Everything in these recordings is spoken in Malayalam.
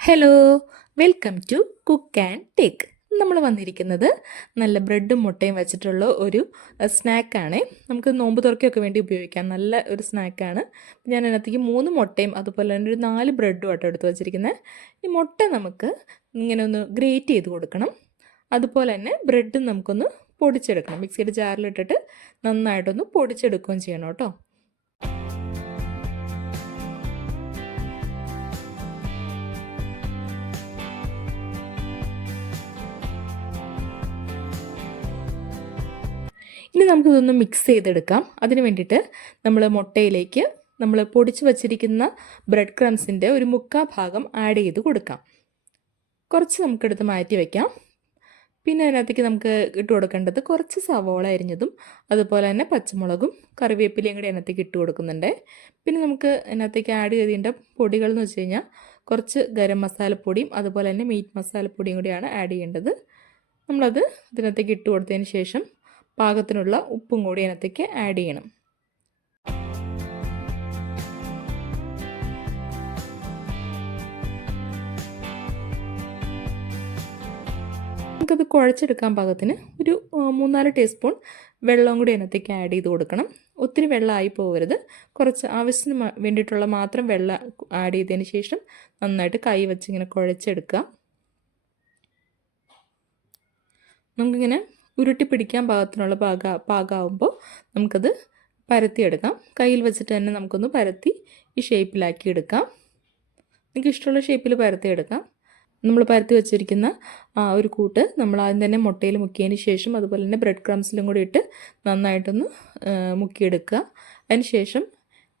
Hello, welcome to cook and take. നമ്മൾ വന്നിരിക്കുന്നത് നല്ല ബ്രെഡും മുട്ടയും വെച്ചിട്ടുള്ള ഒരു സ്നാക്കാണ്. നമുക്ക് നോമ്പ് തുറക്കൊക്കെ വേണ്ടി ഉപയോഗിക്കാം. നല്ല ഒരു സ്നാക്കാണ്. ഞാൻ അതിനകത്തേക്ക് 3 മുട്ടയും അതുപോലെ തന്നെ ഒരു 4 ബ്രെഡും ആട്ടോ എടുത്ത് വെച്ചിരിക്കുന്നത്. ഈ മുട്ട നമുക്ക് ഇങ്ങനെ ഒന്ന് ഗ്രേറ്റ് ചെയ്ത് കൊടുക്കണം. അതുപോലെ തന്നെ ബ്രെഡും നമുക്കൊന്ന് പൊടിച്ചെടുക്കണം. മിക്സിയുടെ ജാറിലിട്ടിട്ട് നന്നായിട്ടൊന്ന് പൊടിച്ചെടുക്കുകയും ചെയ്യണം കേട്ടോ. ഇനി നമുക്കിതൊന്ന് മിക്സ് ചെയ്തെടുക്കാം. അതിന് വേണ്ടിയിട്ട് നമ്മൾ മുട്ടയിലേക്ക് നമ്മൾ പൊടിച്ച് വച്ചിരിക്കുന്ന ബ്രെഡ് ക്രംസിൻ്റെ ഒരു 1/4 ഭാഗം ആഡ് ചെയ്ത് കൊടുക്കാം. കുറച്ച് നമുക്കെടുത്ത് മാറ്റി വയ്ക്കാം. പിന്നെ അതിനകത്തേക്ക് നമുക്ക് ഇട്ട് കൊടുക്കേണ്ടത് കുറച്ച് സവോള അരിഞ്ഞതും അതുപോലെ തന്നെ പച്ചമുളകും കറിവേപ്പിലയും കൂടി അതിനകത്തേക്ക് ഇട്ട് കൊടുക്കുന്നുണ്ട്. പിന്നെ നമുക്ക് അതിനകത്തേക്ക് ആഡ് ചെയ്തതിൻ്റെ പൊടികൾ എന്ന് വെച്ച് കഴിഞ്ഞാൽ കുറച്ച് ഗരം മസാലപ്പൊടിയും അതുപോലെ തന്നെ മീറ്റ് മസാലപ്പൊടിയും കൂടിയാണ് ആഡ് ചെയ്യേണ്ടത്. നമ്മളത് ഇതിനകത്തേക്ക് ഇട്ട് കൊടുത്തതിന് ശേഷം പാകത്തിനുള്ള ഉപ്പും കൂടി അതിനകത്തേക്ക് ആഡ് ചെയ്യണം. നമുക്കത് കുഴച്ചെടുക്കാൻ പാകത്തിന് ഒരു 3-4 ടീസ്പൂൺ വെള്ളം കൂടി അതിനകത്തേക്ക് ആഡ് ചെയ്ത് കൊടുക്കണം. ഒത്തിരി വെള്ളമായി പോകരുത്. കുറച്ച് ആവശ്യത്തിന് വേണ്ടിയിട്ടുള്ള മാത്രം വെള്ളം ആഡ് ചെയ്തതിന് ശേഷം നന്നായിട്ട് കൈ വെച്ച് ഇങ്ങനെ കുഴച്ചെടുക്കുക. നമുക്കിങ്ങനെ ഉരുട്ടി പിടിക്കാൻ പാകത്തിനുള്ള പാകമാകുമ്പോൾ നമുക്കത് പരത്തിയെടുക്കാം. കയ്യിൽ വെച്ചിട്ട് തന്നെ നമുക്കൊന്ന് പരത്തി ഈ ഷേപ്പിലാക്കി എടുക്കാം. നിങ്ങൾക്ക് ഇഷ്ടമുള്ള ഷേപ്പിൽ പരത്തിയെടുക്കാം. നമ്മൾ പരത്തി വെച്ചിരിക്കുന്ന ഒരു കൂട്ട് നമ്മൾ ആദ്യം തന്നെ മുട്ടയിൽ മുക്കിയതിന് ശേഷം അതുപോലെ തന്നെ ബ്രെഡ് ക്രംസിലും കൂടി ഇട്ട് നന്നായിട്ടൊന്ന് മുക്കിയെടുക്കുക. അതിന് ശേഷം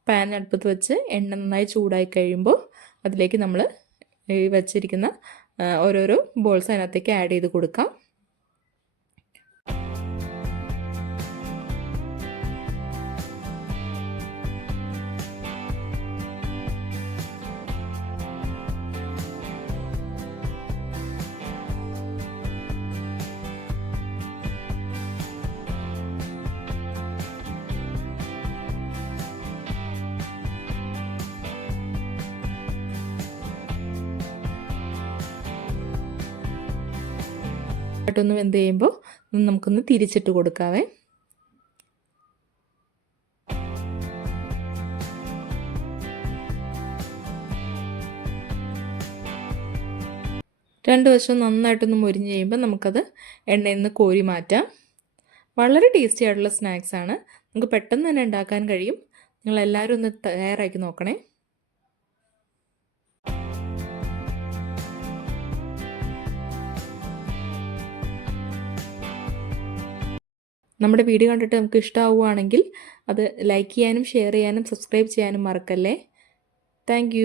പാൻ അടുപ്പത്ത് വെച്ച് എണ്ണ നന്നായി ചൂടായി കഴിയുമ്പോൾ അതിലേക്ക് നമ്മൾ വെച്ചിരിക്കുന്ന ഓരോരോ ബോൾസ് അതിനകത്തേക്ക് ആഡ് ചെയ്ത് കൊടുക്കാം. ായിട്ടൊന്ന് വെന്ത് കഴിയുമ്പോൾ നമുക്കൊന്ന് തിരിച്ചിട്ട് കൊടുക്കാവേ. രണ്ട് വശം നന്നായിട്ടൊന്ന് മുരിഞ്ഞ് കഴിയുമ്പോൾ നമുക്കത് എണ്ണയിൽ നിന്ന് കോരി മാറ്റാം. വളരെ ടേസ്റ്റി ആയിട്ടുള്ള സ്നാക്സാണ്. നമുക്ക് പെട്ടെന്ന് തന്നെ ഉണ്ടാക്കാൻ കഴിയും. നിങ്ങളെല്ലാവരും ഒന്ന് തയ്യാറാക്കി നോക്കണേ. നമ്മുടെ വീഡിയോ കണ്ടിട്ട് നമുക്ക് ഇഷ്ടമാവുകയാണെങ്കിൽ അത് ലൈക്ക് ചെയ്യാനും ഷെയർ ചെയ്യാനും സബ്സ്ക്രൈബ് ചെയ്യാനും മറക്കല്ലേ. താങ്ക്